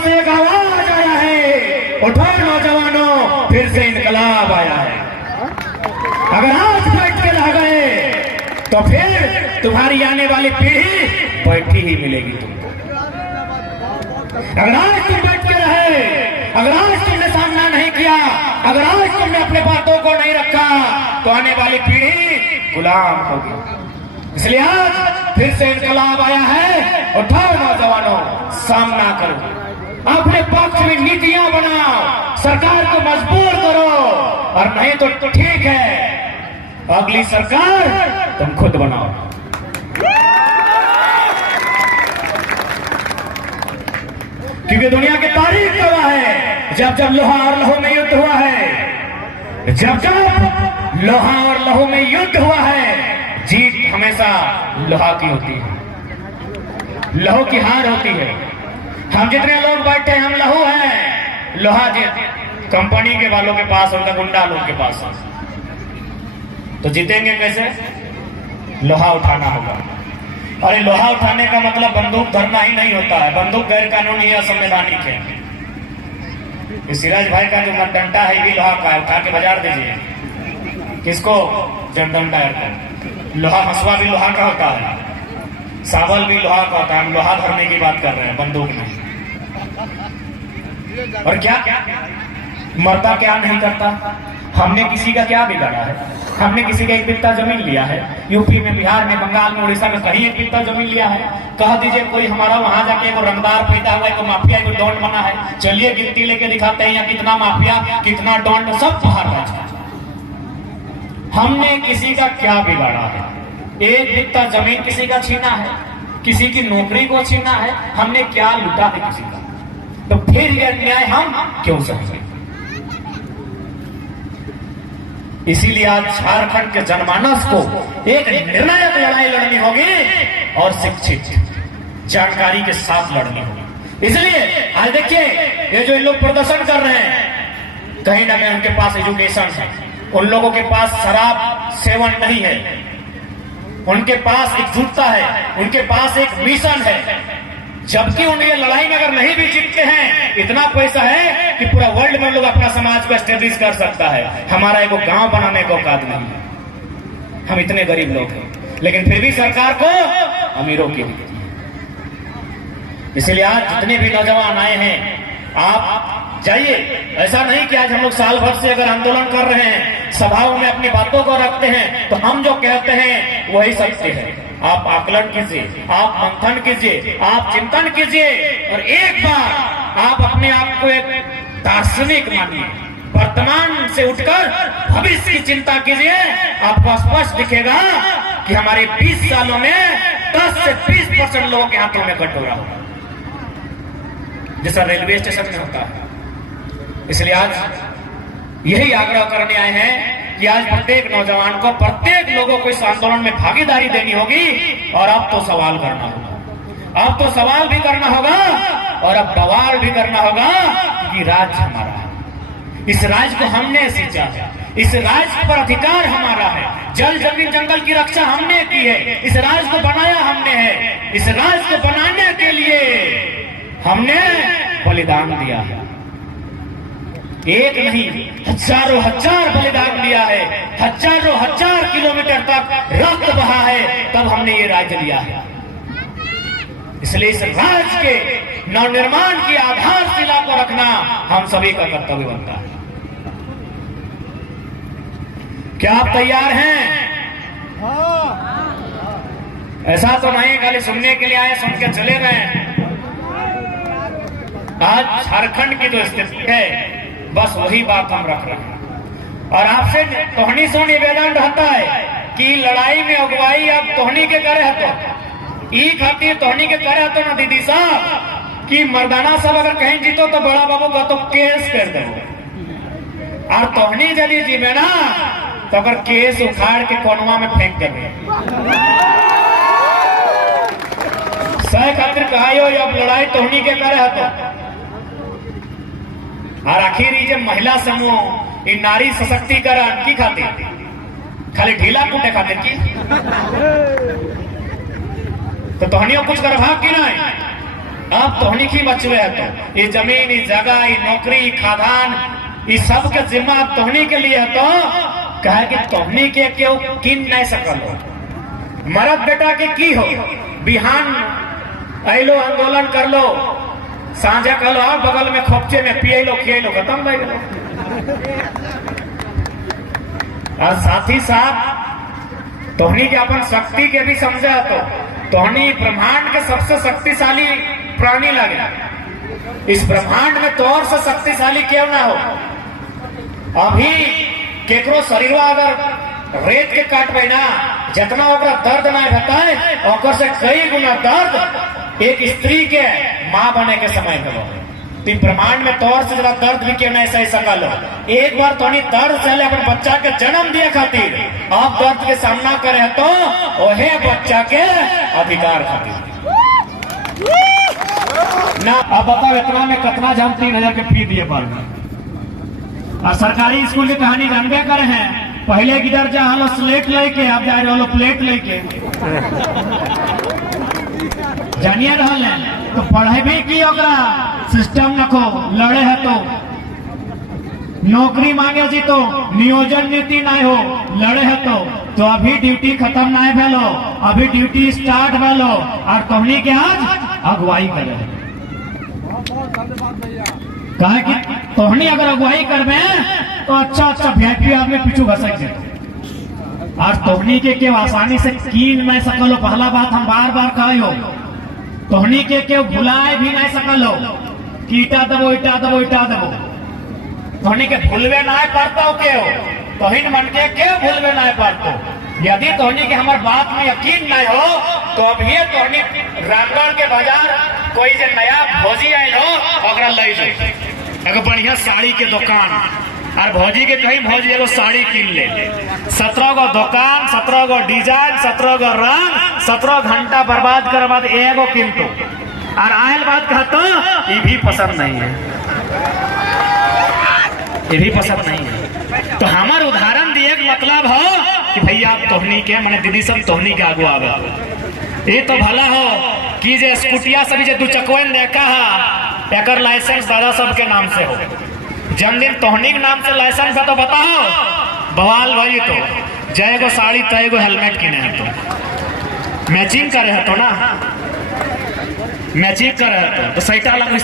से एक आवाज आया है, उठो नौजवानों, फिर से इनकलाब आया है। अगर आज बैठ के रह गए तो फिर तुम्हारी आने वाली पीढ़ी बैठी ही मिलेगी तुमको। अगर आज तुम बैठ के रहे, अगर आज तुमने सामना नहीं किया, अगर आज तुमने अपने बातों को नहीं रखा, तो आने वाली पीढ़ी गुलाम होगी। इसलिए आज फिर से इनकलाब आया है, उठाओ नौजवानों, सामना करो, अपने पक्ष में नीतियां बनाओ, सरकार को मजबूर करो, और नहीं तो ठीक है अगली सरकार तुम खुद बनाओ। क्योंकि दुनिया की तारीख गवाह है, जब जब लोहा और लहू में युद्ध हुआ है, जब जब लोहा और लहू में युद्ध हुआ है, जीत हमेशा लोहा की होती है, लहू की हार होती है। हम जितने लोग बैठे हैं हम लहू हैं, लोहा कंपनी के वालों के पास होता, गुंडा लोग के पास। तो जीतेंगे कैसे? लोहा उठाना होगा। और ये लोहा उठाने का मतलब बंदूक धरना ही नहीं होता है, बंदूक गैर कानूनी है, असंवैधानिक है। सिराज भाई का जो डंडा है ये भी लोहा का है, उठा के बाजार दीजिए किसको? जनडंडा है। लोहा हंसुआ भी लोहा का होता है, सावल भी लोहा का होता है। हम लोहा भरने की बात कर रहे हैं, बंदूक नहीं। और क्या मरता क्या नहीं करता? हमने किसी का क्या बिगाड़ा है? हमने किसी का एक बित्ता जमीन लिया है? यूपी में, बिहार में, बंगाल में, उड़ीसा में कहीं एक बित्ता जमीन लिया है? कह दीजिए कोई हमारा वहां जाके वो रंगदार पैदा हुआ है, कोई माफिया, कोई डॉन बना है, चलिए गिनती लेके दिखाते हैं, या कितना माफिया, कितना डॉन, सब बाहर रह जाए। हमने किसी का क्या बिगाड़ा है? एक बित्ता जमीन किसी का छीना है, किसी की नौकरी को छीना है, हमने क्या लुटा है किसी का? तो फिर यह न्याय हम क्यों सहेंगे? इसीलिए आज झारखंड के जनमानस को एक निर्णायक लड़ाई लड़नी होगी और शिक्षित जानकारी के साथ लड़नी होगी। इसलिए आज देखिए ये जो इन लोग प्रदर्शन कर रहे हैं, कहीं ना कहीं उनके पास एजुकेशन है, उन लोगों के पास शराब सेवन नहीं है, उनके पास एकजुटता है, उनके पास एक मिशन है। जबकि उनकी लड़ाई में अगर नहीं भी जीतते हैं, इतना पैसा है कि पूरा वर्ल्ड में लोग अपना समाज को एस्टेब्लिश कर सकता है। हमारा एक गांव बनाने को औकात नहीं है, हम इतने गरीब लोग हैं, लेकिन फिर भी सरकार को अमीरों की दिखती है। इसलिए आज जितने भी नौजवान आए हैं, आप जाइए। ऐसा नहीं कि आज हम लोग साल भर से अगर आंदोलन कर रहे हैं, सभाओं में अपनी बातों को रखते हैं, तो हम जो कहते हैं वही सत्य है। आप आकलन कीजिए, आप मंथन कीजिए, आप चिंतन कीजिए, और एक बार आप अपने आप को एक दार्शनिक मानिए। वर्तमान से उठकर भविष्य की चिंता कीजिए, आपको स्पष्ट दिखेगा कि हमारे 20 सालों में 10 से 20% लोगों के हाथों में कटोरा होगा, जैसा रेलवे स्टेशन में होता है। इसलिए आज यही आग्रह करने आए हैं कि आज प्रत्येक नौजवान को, प्रत्येक लोगों को इस आंदोलन में भागीदारी देनी होगी। और अब तो सवाल करना होगा, अब तो सवाल भी करना होगा, और अब बवाल भी करना होगा कि राज्य हमारा है, इस राज्य को हमने सींचा है, इस राज्य पर अधिकार हमारा है, जल जमीन जंगल की रक्षा हमने की है, इस राज्य को बनाया हमने है, इस राज्य को बनाने के लिए हमने बलिदान दिया है। एक नहीं, हजारों हजार बलिदान दिया है, हजारों हजार किलोमीटर तक रक्त बहा है, तब हमने ये राज्य लिया है। इसलिए इस राज्य के नवनिर्माण की आधारशिला को रखना हम सभी का कर्तव्य बनता है। क्या आप तैयार हैं? ऐसा तो नहीं खाली सुनने के लिए आए, सुन के चले गए। आज झारखंड की जो स्थिति है, बस वही बात हम रख रहे हैं। और आपसे तोहनी से निवेदन रहता है कि लड़ाई में अगुवाई आप तोहनी के करे है, तो ई खातिर तोहनी के करे है तो ना दीदी साहब कि मर्दाना सब अगर कहीं जीतो तो बड़ा बाबू का तो केस कर दो, और तोहनी यदि जीवे ना तो अगर केस उखाड़ के कोनवा में फेंक देंगे। सह खातिर कहा अब लड़ाई तोहनी के करे है तो। और आखिर ये महिला समूह, ये नारी सशक्तिकरण की खातिर, खाली ढीला कूटे खातिर की, तो तोहनियों कुछ कर भाग की नहीं। अब तोहनी की बचवे है तो ये जमीन, ये जगह, ये नौकरी, ये खादान, ये सब के जिम्मा अब तोहनी के लिए है तो कहे कि तोहनी के क्यों किन नहीं सकल हो। मरद बेटा के की हो, बिहान अलो आंदोलन कर लो, सांझे कर लो, बगल में खोपचे में पिए लो, खिए लो, खत्म भाई गलो। और साथ ही साथ तोहनी के अपन शक्ति के भी समझे तो तोहनी ब्रह्मांड के सबसे शक्तिशाली प्राणी लगे। इस ब्रह्मांड में तौर से शक्तिशाली क्यों ना हो। अभी केकरो शरीर अगर रेत के काटबे ना, जितना ओकरा दर्द ना बताए और से कई गुना दर्द एक स्त्री के मां बने के समय में। तीन ब्रह्मांड में तौर से जरा दर्द भी क्यों नहीं सही सकल हो। एक बार तो नहीं दर्द सहले अपन बच्चा के जन्म दिए खातिर आप दर्द के सामना करे तो ओहे बच्चा के अधिकार खातिर ना। अब बताओ इतना में कितना जम 3000 के फी दिए पर। और सरकारी स्कूल की कहानी जानबे करे हैं, पहले किधर जा हलो स्लेट लेके, अब जा रहे हो प्लेट लेके। जानिए रहल है तो पढ़े भी की ओकरा सिस्टम रखो, लड़े है तो नौकरी मांगे जी तो नियोजन नीति ना हो, लड़े है तो अभी ड्यूटी खत्म ना भेलो, अभी ड्यूटी स्टार्ट भेलो और तोहनी के आज अगुवाई करे। कहे कि तोहनी अगर अगुवाई करबे तो अच्छा अच्छा VIP आदमी पीछू घसक जाए। और तोहनी के केव आसानी से कीन नहीं सकलो। पहला बात हम बार बार कहे हो, तोहनी के केव भुलाए भी नहीं सकलो कि ईटा दबो ईटा दबो ईटा दबो। तोहनी के भूलवे ना पड़ता हो केव, तोहिन मन के केव भूलवे ना पड़ता। यदि तोहनी के हमार बात में यकीन नहीं हो तो अभी तोहनी रामगढ़ के बाजार कोई जो नया भौजी आये हो ओकरा ले लो, एगो बढ़िया साड़ी के दुकान और भौजी के कहीं भौजी एगो साड़ी किन ले। 17 गो दुकान, 17 गो डिजाइन, 17 गो रंग, 17 घंटा बर्बाद कर बाद एगो किंतु और आयल बात कहता ये भी पसंद नहीं है, ये भी पसंद नहीं है। तो हमार उदाहरण दिए मतलब हो कि भैया आप तोहनी के मैंने दीदी सब तोहनी के आगू आवे। ये तो भला हो कि जे स्कूटिया सभी जे 2 चकवन देखा है एकर लाइसेंस दादा सब के नाम से हो। जन्मदिन तोहनी के नाम से लाइसेंस है तो बताओ बवाल भाई। तो जय गो साड़ी तय गो हेलमेट किने है तो मैचिंग करे है तो ना, मैचिंग करे है तो सैटा लग